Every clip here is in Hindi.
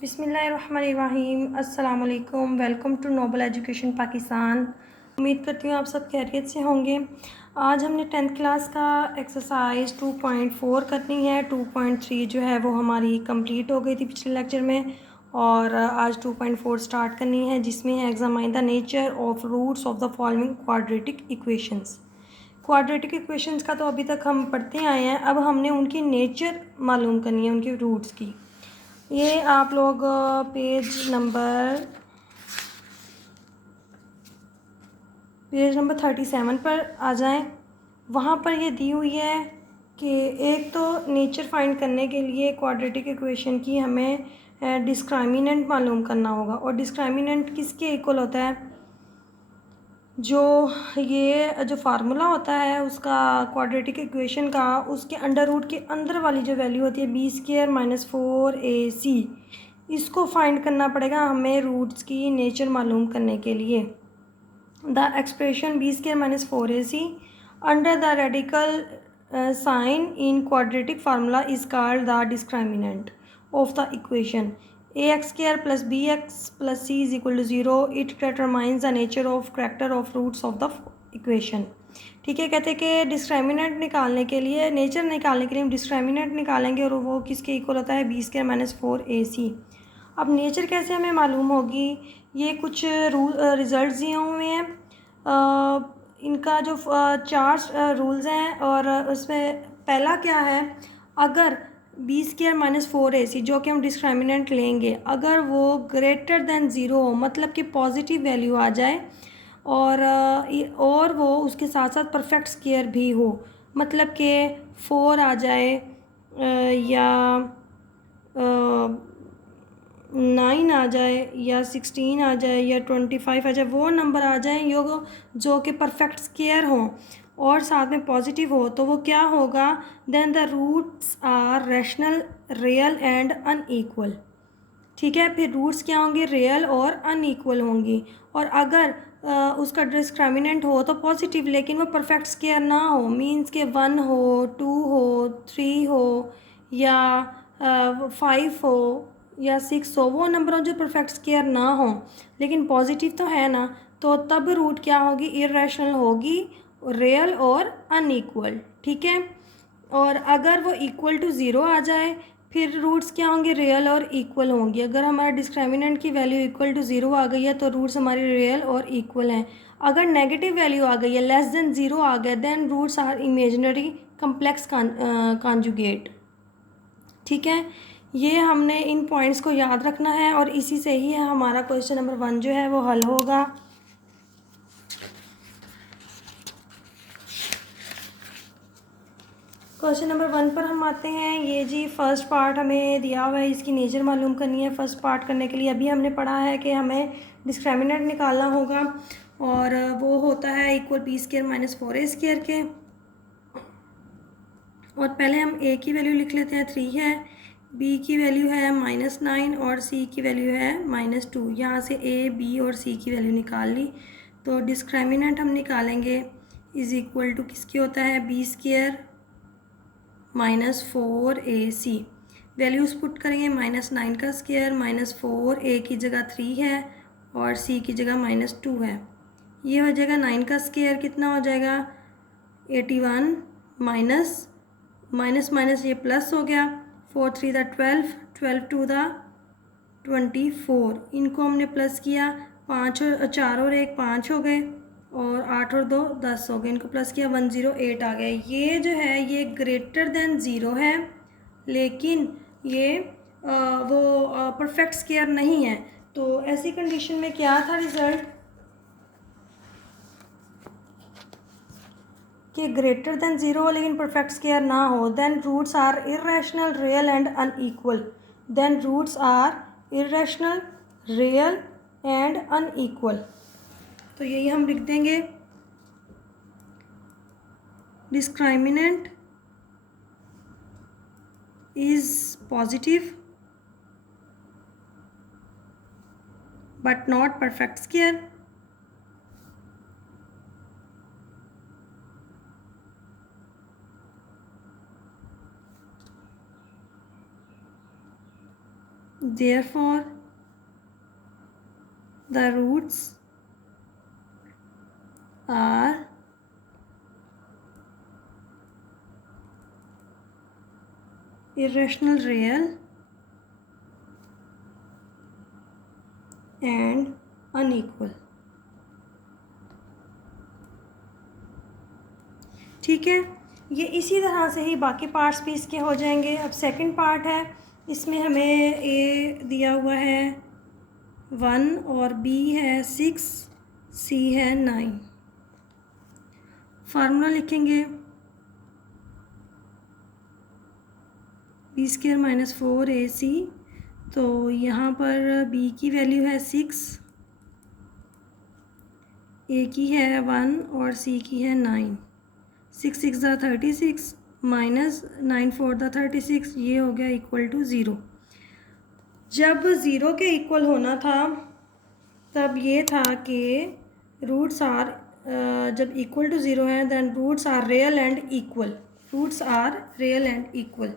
बिस्मिल्लाहिर्रहमानिर्रहीम। अस्सलाम वालेकुम। Welcome to noble education Pakistan. उम्मीद करती हूँ आप सब खैरियत से होंगे। आज हमने 10th क्लास का एक्सरसाइज 2.4 करनी है। 2.3 जो है वो हमारी कंप्लीट हो गई थी पिछले लेक्चर में, और आज 2.4 स्टार्ट करनी है, जिसमें है examine the nature of roots of the following quadratic equations. Quadratic equations का तो अभी तक हम पढ़ते आए हैं, अब हमने उनकी नेचर मालूम करनी है, उनके रूट्स की। ये आप लोग पेज नंबर 37 पर आ जाएं। वहाँ पर ये दी हुई है कि एक तो नेचर फाइंड करने के लिए क्वाड्रेटिक इक्वेशन की हमें डिस्क्रिमिनेंट मालूम करना होगा। और डिस्क्रिमिनेंट किसके इक्वल होता है? ये जो फार्मूला होता है उसका, क्वाड्रेटिक इक्वेशन का, उसके अंडर रूट के अंदर वाली जो वैल्यू होती है b² - 4ac, इसको फाइंड करना पड़ेगा हमें रूट्स की नेचर मालूम करने के लिए। The expression b² - 4ac under the radical sign in quadratic formula is called the discriminant of the equation ax² + bx + c = 0. It determines the nature of character of roots of the equation. ठीक है, कहते हैं कि डिस्क्रिमिनेंट निकालने के लिए, नेचर निकालने के लिए हम डिस्क्रिमिनेंट निकालेंगे, और वो किसके इक्वल होता है? b² - 4ac। अब नेचर कैसे हमें मालूम होगी? ये कुछ रिजल्ट दिए हुए हैं। इनका जो चार रूल्स हैं, और उसमें पहला क्या है, अगर b² - 4ac जो कि हम डिस्क्रिमिनेंट लेंगे, अगर वो ग्रेटर देन ज़ीरो हो, मतलब कि पॉजिटिव वैल्यू आ जाए, और वो उसके साथ साथ परफेक्ट स्क्वायर भी हो, मतलब कि 4 आ जाए, या 9 आ जाए, या 16 आ जाए, या 25 आ जाए, वो नंबर आ जाए जो कि परफेक्ट स्क्वायर हों और साथ में पॉजिटिव हो, तो वो क्या होगा? Then the roots are rational, real and unequal. ठीक है, फिर रूट्स क्या होंगे? रियल और अनईक्वल होंगी। और अगर उसका डिस्क्रिमिनेंट हो तो पॉजिटिव, लेकिन वो परफेक्ट स्क्वायर ना हो, मींस के 1 हो, 2 हो, 3 हो, या 5 हो, या 6 हो, वो नंबर जो परफेक्ट स्क्वायर ना हो लेकिन पॉजिटिव तो है ना, तो तब रूट क्या होगी? इर्रेशनल होगी, रियल और अनईक्वल। ठीक है, और अगर वो इक्वल टू ज़ीरो आ जाए, फिर रूट्स क्या होंगे? रियल और इक्वल होंगी। अगर हमारा डिस्क्रिमिनेंट की वैल्यू इक्वल टू ज़ीरो आ गई है तो रूट्स हमारी रियल और इक्वल हैं। अगर नेगेटिव वैल्यू आ गई है, लेस देन ज़ीरो आ गया, then roots are imaginary complex conjugate. ठीक है, ये हमने इन पॉइंट्स को याद रखना है, और इसी से ही हमारा क्वेश्चन नंबर 1 जो है वो हल होगा। क्वेश्चन नंबर 1 पर हम आते हैं। ये जी फर्स्ट पार्ट हमें दिया हुआ है, इसकी नेचर मालूम करनी है। फर्स्ट पार्ट करने के लिए अभी हमने पढ़ा है कि हमें डिस्क्रिमिनेंट निकालना होगा, और वो होता है इक्वल b² - 4a² के। और पहले हम a की वैल्यू लिख लेते हैं, 3 है, b की वैल्यू है -9, और c की वैल्यू है -2। यहाँ से a, b और c की वैल्यू निकाल ली, तो डिस्क्रिमिनेंट हम निकालेंगे इज़ इक्वल टू किसके होता है? b² - 4ac। वैल्यूज़ पुट करेंगे, -9 का स्क्वायर, -4, a की जगह 3 है और c की जगह -2 है। ये हो जाएगा 9 का स्क्वायर, कितना हो जाएगा? 81, माइनस माइनस ये प्लस हो गया, 4 3 दा 12, 12 2 दा 24। इनको हमने प्लस किया, 5 और 4 और 1 5 हो गए, और 8 और 2 10 हो गए। इनको प्लस किया, 108 आ गया। ये जो है ये ग्रेटर देन ज़ीरो है, लेकिन ये वो परफेक्ट स्क्वायर नहीं है। तो ऐसी कंडीशन में क्या था रिज़ल्ट? कि ग्रेटर देन ज़ीरो हो लेकिन परफेक्ट स्क्वायर ना हो, then roots are irrational, real and unequal. Then roots are irrational, real and unequal. तो यही हम लिख देंगे, discriminant is positive but not perfect square. therefore the roots are irrational real and unequal। ठीक है, ये इसी तरह से ही बाकी पार्ट्स भी इसके हो जाएंगे। अब सेकंड पार्ट है, इसमें हमें ए दिया हुआ है 1 और बी है 6, सी है 9। फार्मूला लिखेंगे बी स्क्वायर माइनस 4ac। तो यहाँ पर b की वैल्यू है 6, a की है 1 और c की है 9। 6 6 ज़ा 36 माइनस 9 4 ज़ा 36, ये हो गया इक्वल टू 0। जब ज़ीरो के इक्वल होना था तब ये था कि रूट्स आर, जब इक्वल टू ज़ीरो है then roots are real and equal. Roots are real and equal.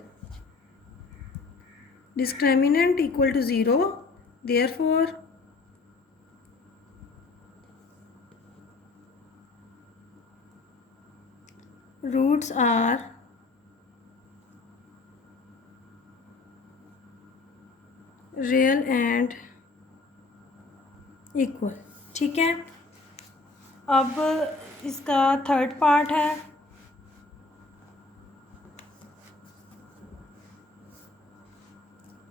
Discriminant equal to zero, therefore roots are real and equal. ठीक है, अब इसका थर्ड पार्ट है।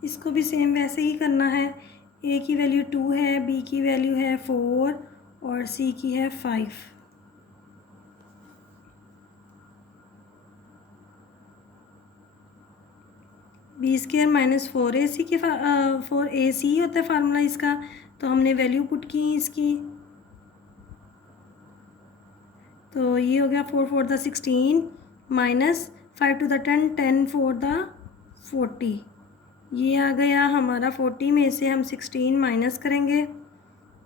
इसको भी सेम वैसे ही करना है। ए की वैल्यू 2 है, बी की वैल्यू है 4 और सी की है 5। बी स्क्वायर माइनस 4ac के 4ac होता है फार्मूला इसका। तो हमने वैल्यू पुट की इसकी, तो ये हो गया 4 4 the 16 minus 5 two the 10 10 4 the 40। ये आ गया हमारा 40 में से हम 16 माइनस करेंगे,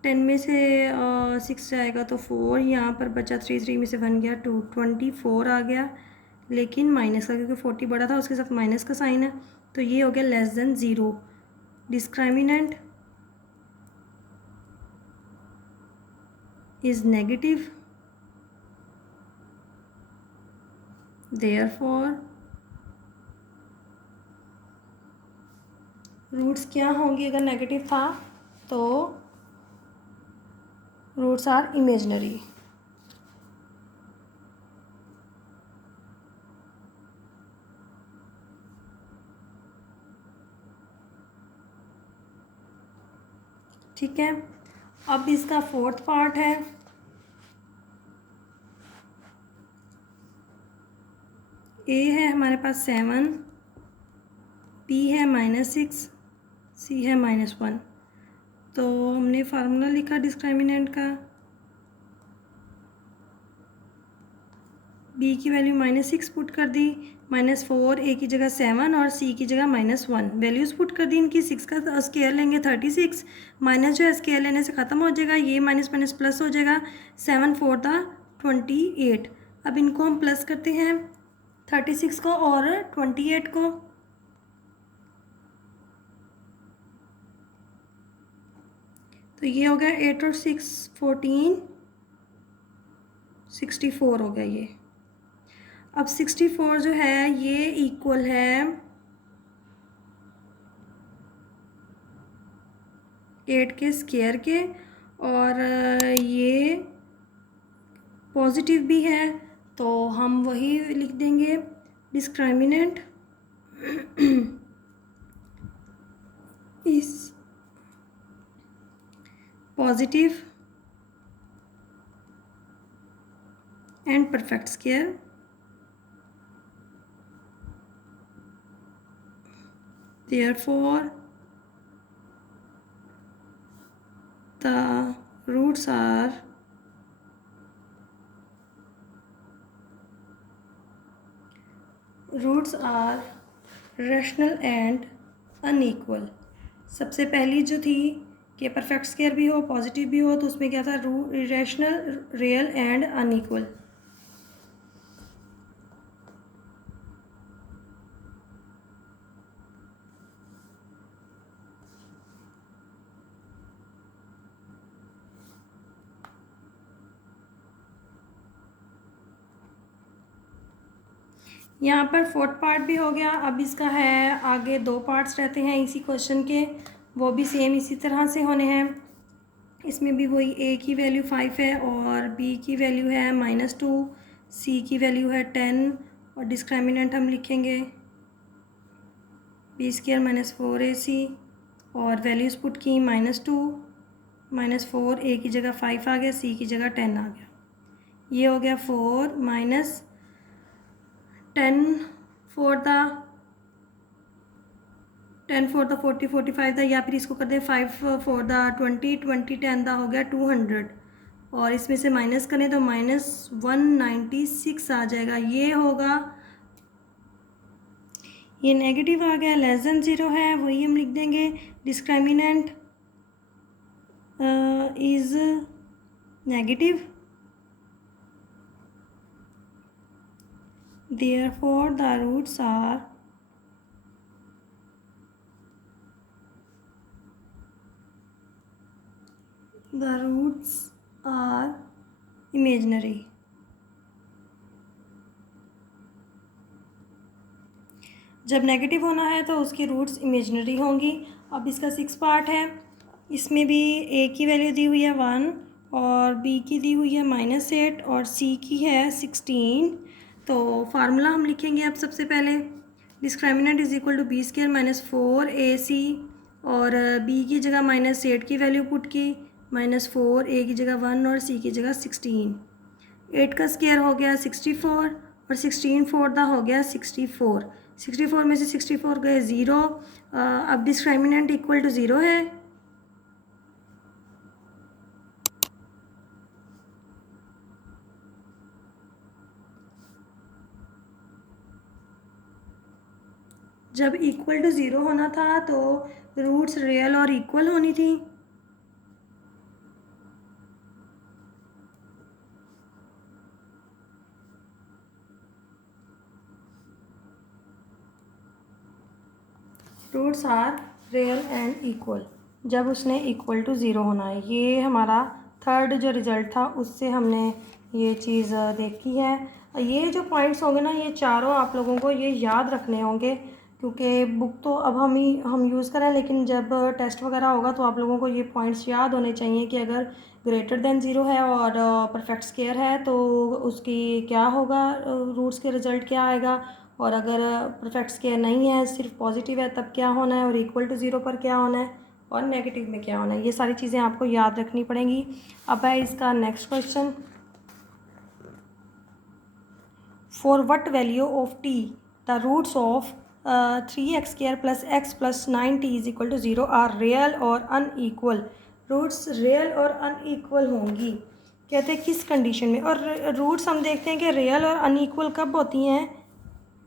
10 में से 6 जाएगा तो 4, यहाँ पर बचा 3 3 में से 1 गया 2, 24 आ गया, लेकिन माइनस का, क्योंकि 40 बड़ा था उसके साथ माइनस का साइन है। तो ये हो गया less than 0। Discriminant is negative, therefore roots क्या होंगी अगर नेगेटिव था तो रूट्स आर इमेजिनरी। ठीक है, अब इसका फोर्थ पार्ट है। ए है हमारे पास 7, बी है -6, सी है -1। तो हमने फार्मूला लिखा डिस्क्रिमिनेंट का, बी की वैल्यू -6 पुट कर दी, -4, ए की जगह 7 और सी की जगह -1 वैल्यूज़ पुट कर दी इनकी। 6 का स्केयर लेंगे 36, माइनस जो है स्केयर लेने से ख़त्म हो जाएगा, ये माइनस माइनस प्लस हो जाएगा, 7 4 दा 28। अब इनको हम प्लस करते हैं 36 को और 28 को। तो ये हो गया 8 और 6 14, 64 हो गया ये। अब 64 जो है ये इक्वल है 8 के स्केयर के, और ये पॉजिटिव भी है तो हम वही लिख देंगे डिस्क्रिमिनेंट इस positive and perfect square, therefore the roots are rational and unequal। सबसे पहली जो थी कि परफेक्ट स्केयर भी हो पॉजिटिव भी हो, तो उसमें क्या था, रैशनल रियल एंड अनइक्वल। यहाँ पर फोर्थ पार्ट भी हो गया। अब इसका है आगे 2 पार्ट्स रहते हैं इसी क्वेश्चन के, वो भी सेम इसी तरह से होने हैं। इसमें भी वही a की वैल्यू 5 है और b की वैल्यू है -2, c की वैल्यू है 10 और डिस्क्रिमिनेंट हम लिखेंगे b² - 4ac और वैल्यूज़ पुट की -2 -4, a की जगह 5 आ गया, c की जगह 10 आ गया। ये हो गया 4 - 10 for the 40 45 दा, या फिर इसको कर दें 5 for the 20 20 10 दा हो गया 200 और इसमें से माइनस करें तो -196 आ जाएगा। ये होगा, ये नेगेटिव आ गया, लेस देन 0 है, वही हम लिख देंगे discriminant is negative, therefore the roots are imaginary। जब नेगेटिव होना है तो उसकी रूट्स इमेजिनरी होंगी। अब इसका 6 पार्ट है। इसमें भी a की वैल्यू दी हुई है 1 और b की दी हुई है -8 और c की है 16। तो फार्मूला हम लिखेंगे अब सबसे पहले, discriminant is equal to b² - 4ac और b की जगह -8 की वैल्यू पुट की, -4, a की जगह 1 और c की जगह 16। 8 का स्क्वायर हो गया 64 और 16 4 दा हो गया 64। 64 में से 64 गए 0। अब डिस्क्रिमिनेंट इक्वल टू 0 है। जब इक्वल टू 0 होना था तो रूट्स रियल और इक्वल होनी थी। Roots are real and equal, जब उसने इक्वल टू 0 होना है। ये हमारा थर्ड जो रिज़ल्ट था उससे हमने ये चीज़ देखी है। ये जो पॉइंट्स होंगे ना, ये चारों आप लोगों को ये याद रखने होंगे, क्योंकि बुक तो अब हम यूज़ करें, लेकिन जब टेस्ट वगैरह होगा तो आप लोगों को ये पॉइंट्स याद होने चाहिए कि अगर ग्रेटर देन 0 है और परफेक्ट स्क्वायर है तो उसकी क्या होगा, रूट्स के रिज़ल्ट क्या आएगा, और अगर परफेक्ट स्क्वायर नहीं है, सिर्फ पॉजिटिव है, तब क्या होना है, और इक्वल टू 0 पर क्या होना है, और नेगेटिव में क्या होना है। ये सारी चीज़ें आपको याद रखनी पड़ेंगी। अब है इसका next question, for what value of t the roots of 3x² + x + 9t = 0 are real और अनईक्वल। रूट्स रियल और अनईक्वल होंगी, कहते हैं किस कंडीशन में। और रूट्स हम देखते हैं कि रियल और अनईक्वल कब होती हैं,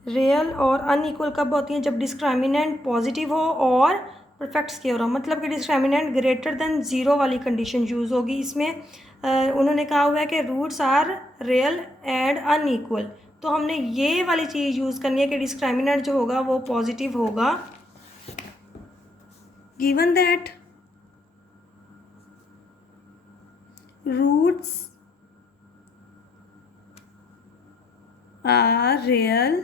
रियल और अनईक्वल कब होती हैं, जब डिस्क्रिमिनेंट पॉजिटिव हो और परफेक्ट स्क्वायर हो, मतलब कि डिस्क्रिमिनेंट ग्रेटर देन 0 वाली कंडीशन यूज़ होगी। इसमें उन्होंने कहा हुआ है कि roots are real and unequal, तो हमने ये वाली चीज़ यूज़ करनी है कि डिस्क्रिमिनेंट जो होगा वो पॉजिटिव होगा। Given that roots are real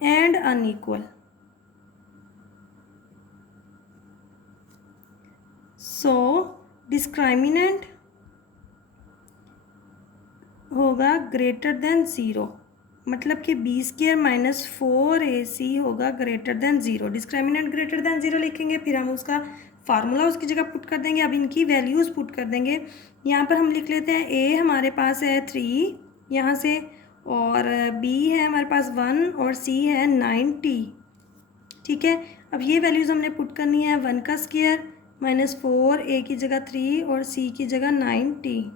and unequal, so discriminant होगा ग्रेटर देन 0, मतलब कि b² - 4ac होगा greater than 0। Discriminant greater than 0 लिखेंगे, फिर हम उसका फार्मूला उसकी जगह पुट कर देंगे। अब इनकी वैल्यूज़ पुट कर देंगे। यहाँ पर हम लिख लेते हैं a हमारे पास है 3 यहाँ से, और b है हमारे पास 1 और c है 90। ठीक है, अब ये वैल्यूज़ हमने पुट करनी है। 1 का स्क्वायर -4, a की जगह 3 और c की जगह 90।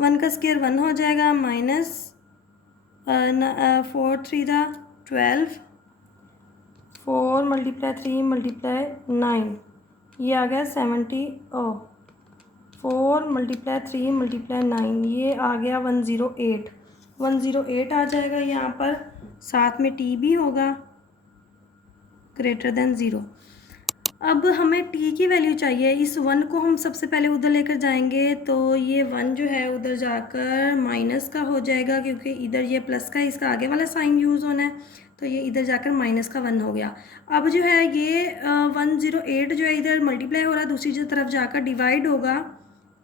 1 का स्क्वायर 1 हो जाएगा, -4 3 दा 12, 4 × 3 × 9, ये आ गया 70। 4 × 3 × 9, ये आ गया 108। 108 आ जाएगा यहाँ पर, साथ में t भी होगा ग्रेटर देन 0। अब हमें टी की वैल्यू चाहिए। इस वन को हम सबसे पहले उधर लेकर जाएंगे तो ये वन जो है उधर जाकर माइनस का हो जाएगा, क्योंकि इधर ये प्लस का इसका आगे वाला साइन यूज़ होना है, तो ये इधर जाकर माइनस का वन हो गया। अब जो है ये 108 जो है इधर मल्टीप्लाई हो रहा है, दूसरी तरफ जाकर डिवाइड होगा,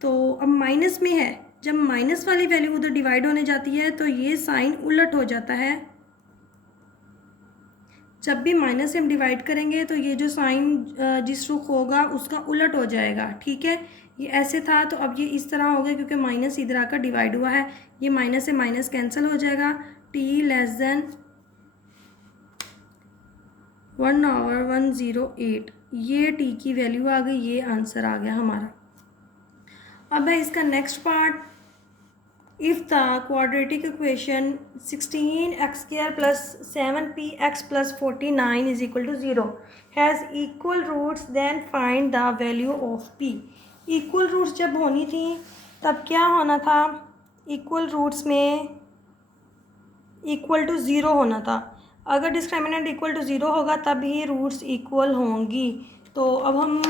तो अब माइनस में है, जब माइनस वाली वैल्यू उधर डिवाइड होने जाती है तो ये साइन उलट हो जाता है। जब भी माइनस से हम डिवाइड करेंगे तो ये जो साइन जिस रुख होगा उसका उलट हो जाएगा, ठीक है। ये ऐसे था तो अब ये इस तरह हो गया, क्योंकि माइनस इधर आकर डिवाइड हुआ है, ये माइनस से माइनस कैंसिल हो जाएगा। t लेस देन 1/108, ये t की वैल्यू आ गई, ये आंसर आ गया हमारा। अब है इसका next part. If the quadratic equation 16x² plus 7px plus 49 is equal to 0 has equal roots, then find the value of p। equal roots जब होनी थी तब क्या होना था, equal roots में equal to 0 होना था। अगर डिस्क्रिमिनेंट इक्वल टू 0 होगा तब ही रूट्स इक्वल होंगी। तो अब हम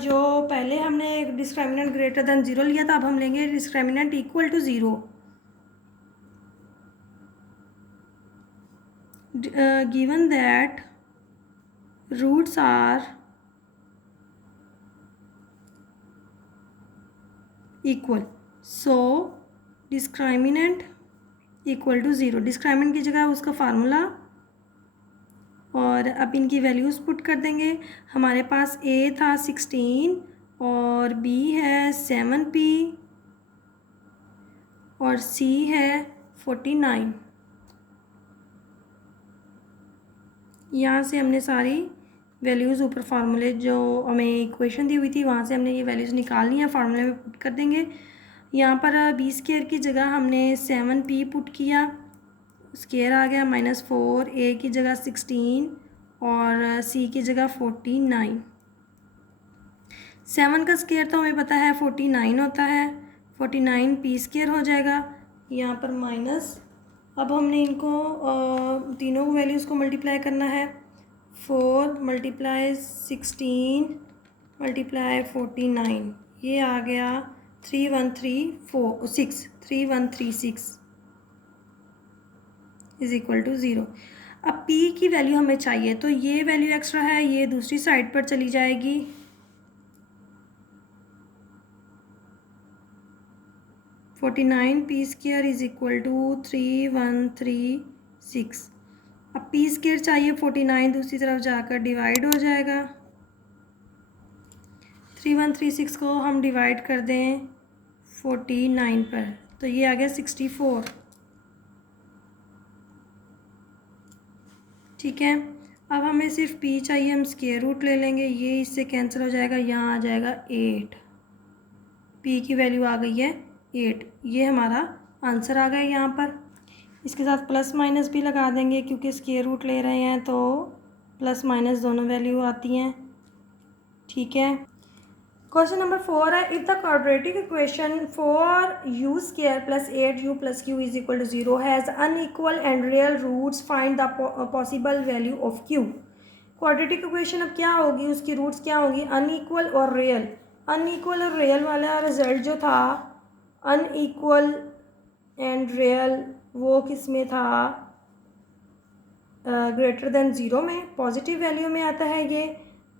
जो पहले हमने डिस्क्रिमिनेंट ग्रेटर देन 0 लिया था, अब हम लेंगे discriminant equal to 0। given that roots are equal, so discriminant equal to 0। Discriminant की जगह उसका फार्मूला, और अब इनकी वैल्यूज़ पुट कर देंगे। हमारे पास a था 16 और b है 7p और c है 49। यहाँ से हमने सारी वैल्यूज़ ऊपर फार्मूले जो हमें इक्वेशन दी हुई थी वहाँ से हमने ये वैल्यूज़ निकालनी है, फार्मूले में पुट कर देंगे। यहाँ पर b² की जगह हमने 7p पुट किया, स्क्वायर आ गया -4, a की जगह 16 और c की जगह 49। 7 का स्क्वायर तो हमें पता है 49 होता है, 49 p² हो जाएगा, यहाँ पर माइनस। अब हमने इनको तीनों वैल्यूज़ को मल्टीप्लाई करना है। 4 × 16 × 49, ये आ गया 3136 इज़ इक्वल टू 0। अब p की वैल्यू हमें चाहिए, तो ये वैल्यू एक्स्ट्रा है, ये दूसरी साइड पर चली जाएगी। (49p² is equal to 3136। अब p² चाहिए, 49 दूसरी तरफ जाकर डिवाइड हो जाएगा। 3136 को हम डिवाइड कर दें 49 पर, तो ये आ गया 64, ठीक है। अब हमें सिर्फ p चाहिए, हम स्क्वायर रूट ले लेंगे, ये इससे कैंसिल हो जाएगा, यहाँ आ जाएगा 8। p की वैल्यू आ गई है 8, ये हमारा आंसर आ गया यहाँ पर। इसके साथ प्लस माइनस भी लगा देंगे, क्योंकि स्क्वायर रूट ले रहे हैं तो प्लस माइनस दोनों वैल्यू आती हैं, ठीक है। क्वेश्चन नंबर 4 है, if the quadratic equation 4u² + 8u + q is equal to 0 has unequal and real roots, find the possible value of q। Quadratic equation अब क्या होगी, उसकी रूट्स क्या होंगी, अनइक्वल और रियल। अनइक्वल और रियल वाला रिजल्ट जो था, अनइक्वल एंड रियल, वो किस में था, ग्रेटर देन 0 में, पॉजिटिव वैल्यू में आता है ये।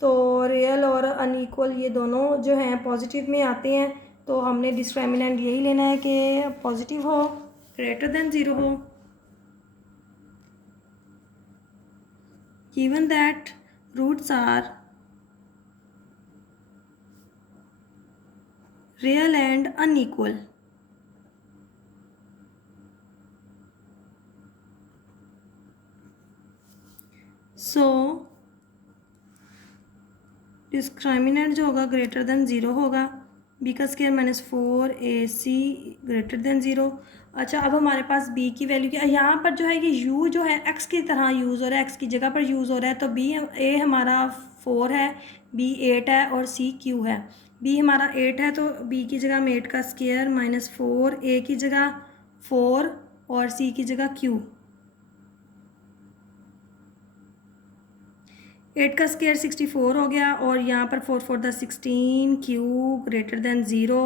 तो रियल और अनइक्वल ये दोनों जो हैं पॉजिटिव में आते हैं, तो हमने डिस्क्रिमिनेंट यही लेना है कि पॉजिटिव हो, ग्रेटर देन 0 हो। Given that roots are real and unequal, so discriminant जो होगा ग्रेटर देन 0 होगा। b का स्क्वायर -4ac ग्रेटर देन 0। अच्छा, अब हमारे पास b की वैल्यू क्या, यहाँ पर जो है ये u जो है x की तरह यूज़ हो रहा है, x की जगह पर यूज़ हो रहा है, तो a हमारा 4 है, b 8 है और c q है। b हमारा 8 है तो b की जगह हम 8 का स्क्वायर -4, a की जगह 4 और c की जगह q। 8 का स्क्वायर 64 हो गया और यहाँ पर 4 4 16 क्यू ग्रेटर देन 0।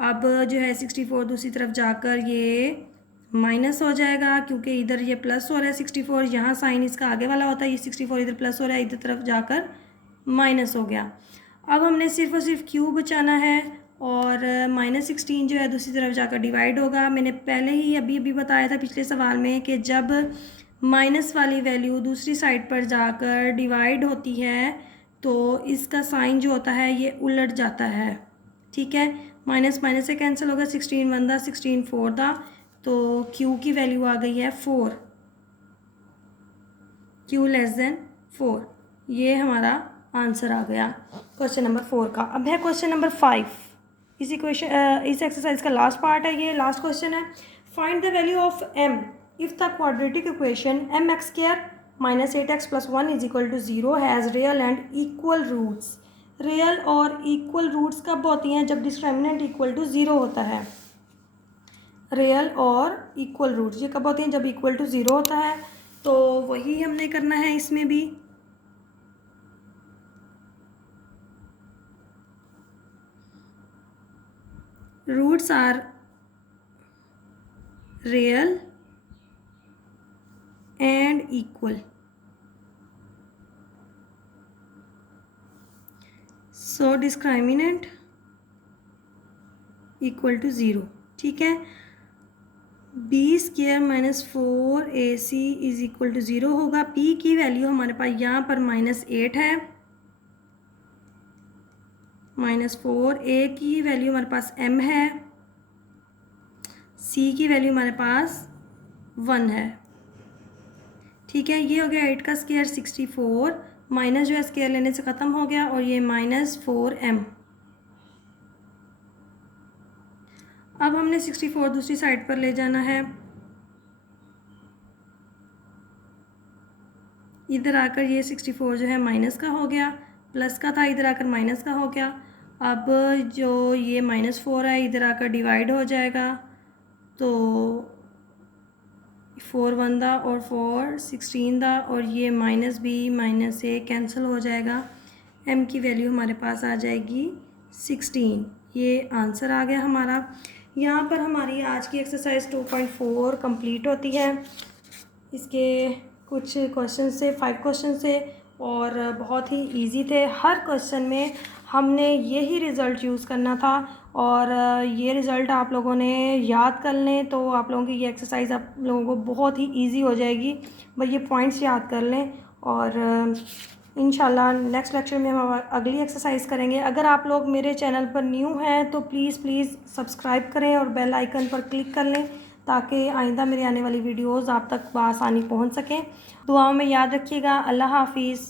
अब जो है 64 दूसरी तरफ जाकर ये माइनस हो जाएगा क्योंकि इधर ये प्लस हो रहा है 64, यहाँ साइन इसका आगे वाला होता है, ये 64 इधर प्लस हो रहा है, इधर तरफ जाकर माइनस हो गया। अब हमने सिर्फ और सिर्फ क्यू बचाना है और -16 जो है दूसरी तरफ जाकर डिवाइड होगा। मैंने पहले ही अभी बताया था पिछले सवाल में कि जब माइनस वाली वैल्यू दूसरी साइड पर जाकर डिवाइड होती है तो इसका साइन जो होता है ये उलट जाता है। ठीक है, माइनस माइनस से कैंसिल होगा, 16 1 दा 16 4 दा, तो क्यू की वैल्यू आ गई है 4, क्यू लेस देन 4। ये हमारा आंसर आ गया क्वेश्चन नंबर 4 का। अब है क्वेश्चन नंबर 5। इस एक्सरसाइज का लास्ट पार्ट है, ये लास्ट क्वेश्चन है। Find the value of m if the quadratic equation mx² -8x + 1 = 0 has real and equal roots. Real और इक्वल रूट्स कब होती हैं? जब डिस्क्रिमिनेंट इक्वल टू 0 होता है। रियल और इक्वल रूट्स ये कब होती हैं? जब इक्वल टू 0 होता है। तो वही हमने करना है इसमें भी। Roots are real and equal, so discriminant equal to 0। ठीक है, b² - 4ac = 0 होगा। p की वैल्यू हमारे पास यहाँ पर -8 है, -4, a की वैल्यू हमारे पास m है, c की वैल्यू हमारे पास 1 है। ठीक है, ये हो गया 8 का स्क्वायर 64, माइनस जो है स्क्वायर लेने से ख़त्म हो गया और ये -4m। अब हमने 64 दूसरी साइड पर ले जाना है, इधर आकर ये 64 जो है माइनस का हो गया, प्लस का था इधर आकर माइनस का हो गया। अब जो ये -4 है इधर आकर डिवाइड हो जाएगा, तो 4 1 दा और 4 16 दा और ये -b -a कैंसिल हो जाएगा। m की वैल्यू हमारे पास आ जाएगी 16। ये आंसर आ गया हमारा। यहाँ पर हमारी आज की एक्सरसाइज 2.4 कंप्लीट होती है। इसके कुछ क्वेश्चन से 5 क्वेश्चन से और बहुत ही इजी थे। हर क्वेश्चन में हमने यही रिज़ल्ट यूज़ करना था और ये रिज़ल्ट आप लोगों ने याद कर लें तो आप लोगों की ये एक्सरसाइज आप लोगों को बहुत ही इजी हो जाएगी। बस ये पॉइंट्स याद कर लें और इंशाल्लाह नेक्स्ट लेक्चर में हम अगली एक्सरसाइज करेंगे। अगर आप लोग मेरे चैनल पर न्यू हैं तो प्लीज़ सब्सक्राइब करें और बेल आइकन पर क्लिक कर लें ताकि आइंदा मेरी आने वाली वीडियोज़ आप तक बआसानी पहुँच सकें। दुआओं में याद रखिएगा। अल्लाह हाफिज़।